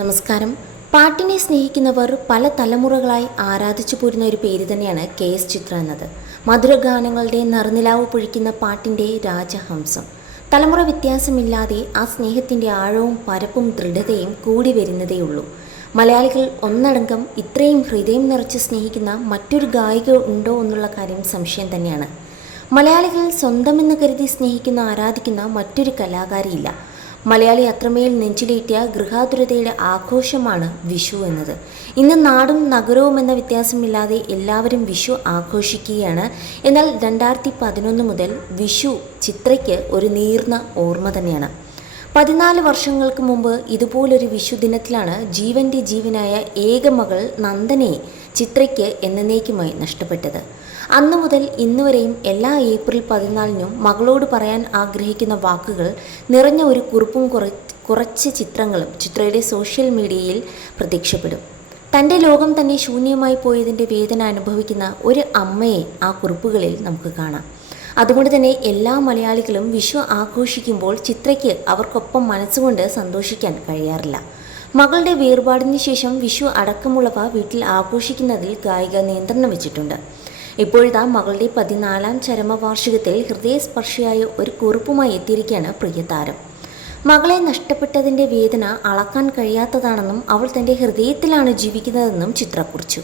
നമസ്കാരം. പാട്ടിനെ സ്നേഹിക്കുന്നവർ പല തലമുറകളായി ആരാധിച്ചു പോരുന്ന ഒരു പേര് തന്നെയാണ് കെ എസ് ചിത്ര എന്നത്. മധുരഗാനങ്ങളുടെ നറുനിലാവ് പൊഴിക്കുന്ന പാട്ടിന്റെ രാജഹംസം. തലമുറ വ്യത്യാസമില്ലാതെ ആ സ്നേഹത്തിന്റെ ആഴവും പരപ്പും ദൃഢതയും കൂടി വരുന്നതേയുള്ളൂ. മലയാളികൾ ഒന്നടങ്കം ഇത്രയും ഹൃദയം നിറച്ച് സ്നേഹിക്കുന്ന മറ്റൊരു ഗായിക ഉണ്ടോ എന്നുള്ള കാര്യം സംശയം തന്നെയാണ്. മലയാളികൾ സ്വന്തമെന്ന് കരുതി സ്നേഹിക്കുന്ന ആരാധിക്കുന്ന മറ്റൊരു കലാകാരിയില്ല. മലയാളി അത്രമേൽ നെഞ്ചിലേറ്റിയ ഗൃഹാതുരതയുടെ ആഘോഷമാണ് വിഷു എന്നത്. ഇന്ന് നാടും നഗരവും എന്ന വ്യത്യാസമില്ലാതെ എല്ലാവരും വിഷു ആഘോഷിക്കുകയാണ്. എന്നാൽ രണ്ടായിരത്തി പതിനൊന്ന് മുതൽ വിഷു ചിത്രയ്ക്ക് ഒരു നീർന്ന ഓർമ്മ തന്നെയാണ്. പതിനാല് വർഷങ്ങൾക്ക് മുമ്പ് ഇതുപോലൊരു വിഷുദിനത്തിലാണ് ജീവന്റെ ജീവനായ ഏക മകൾ നന്ദനെ ചിത്രയ്ക്ക് എന്നേക്കുമായി നഷ്ടപ്പെട്ടത്. അന്നു മുതൽ ഇന്നുവരെയും എല്ലാ ഏപ്രിൽ പതിനാലിനും മകളോട് പറയാൻ ആഗ്രഹിക്കുന്ന വാക്കുകൾ നിറഞ്ഞ ഒരു കുറിപ്പും കുറ കുറച്ച് ചിത്രങ്ങളും ചിത്രയുടെ സോഷ്യൽ മീഡിയയിൽ പ്രത്യക്ഷപ്പെടും. തന്റെ ലോകം തന്നെ ശൂന്യമായി പോയതിന്റെ വേദന അനുഭവിക്കുന്ന ഒരു അമ്മയെ ആ കുറിപ്പുകളിൽ നമുക്ക് കാണാം. അതുകൊണ്ട് തന്നെ എല്ലാ മലയാളികളും വിഷു ആഘോഷിക്കുമ്പോൾ ചിത്രയ്ക്ക് അവർക്കൊപ്പം മനസ്സുകൊണ്ട് സന്തോഷിക്കാൻ കഴിയാറില്ല. മകളുടെ വേർപാടിന് ശേഷം വിഷു അടക്കമുള്ളവ വീട്ടിൽ ആഘോഷിക്കുന്നതിൽ ഗായിക നിയന്ത്രണം വെച്ചിട്ടുണ്ട്. ഇപ്പോഴത്തെ മകളുടെ പതിനാലാം ചരമവാർഷികത്തിൽ ഹൃദയസ്പർശിയായ ഒരു കുറിപ്പുമായി എത്തിയിരിക്കുകയാണ് പ്രിയതാരം മകളെ നഷ്ടപ്പെട്ടതിന്റെ വേദന അളക്കാൻ കഴിയാത്തതാണെന്നും അവൾ തന്റെ ഹൃദയത്തിലാണ് ജീവിക്കുന്നതെന്നും ചിത്ര കുറിച്ചു.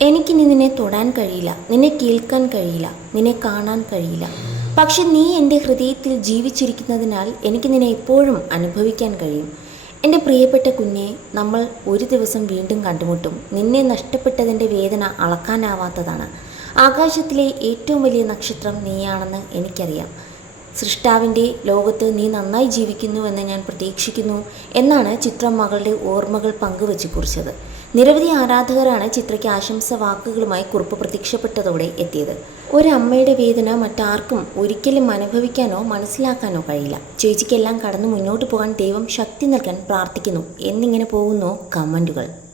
എനിക്കിനി നിന്നെ തൊടാൻ കഴിയില്ല. നിന്നെ കേൾക്കാൻ കഴിയില്ല. നിന്നെ കാണാൻ കഴിയില്ല. പക്ഷെ നീ എന്റെ ഹൃദയത്തിൽ ജീവിച്ചിരിക്കുന്നതിനാൽ എനിക്ക് നിന്നെ എപ്പോഴും അനുഭവിക്കാൻ കഴിയും. എന്റെ പ്രിയപ്പെട്ട കുഞ്ഞെ നമ്മൾ ഒരു ദിവസം വീണ്ടും കണ്ടുമുട്ടും. നിന്നെ നഷ്ടപ്പെട്ടതിന്റെ വേദന അളക്കാനാവാത്തതാണ്. ആകാശത്തിലെ ഏറ്റവും വലിയ നക്ഷത്രം നീയാണെന്ന് എനിക്കറിയാം. സൃഷ്ടാവിന്റെ ലോകത്ത് നീ നന്നായി ജീവിക്കുന്നുവെന്ന് ഞാൻ പ്രതീക്ഷിക്കുന്നു എന്നാണ് ചിത്രം മകളുടെ ഓർമ്മകൾ പങ്കുവച്ച് കുറിച്ചത്. നിരവധി ആരാധകരാണ് ചിത്രയ്ക്ക് ആശംസ വാക്കുകളുമായി കുറിപ്പ് പ്രത്യക്ഷപ്പെട്ടതോടെ എത്തിയത്. ഒരമ്മയുടെ വേദന മറ്റാർക്കും ഒരിക്കലും അനുഭവിക്കാനോ മനസ്സിലാക്കാനോ കഴിയില്ല. ചേച്ചിക്കെല്ലാം കടന്നു മുന്നോട്ട് പോകാൻ ദൈവം ശക്തി നൽകാൻ പ്രാർത്ഥിക്കുന്നു. എന്നിങ്ങനെ പോകുന്നു കമന്റുകൾ.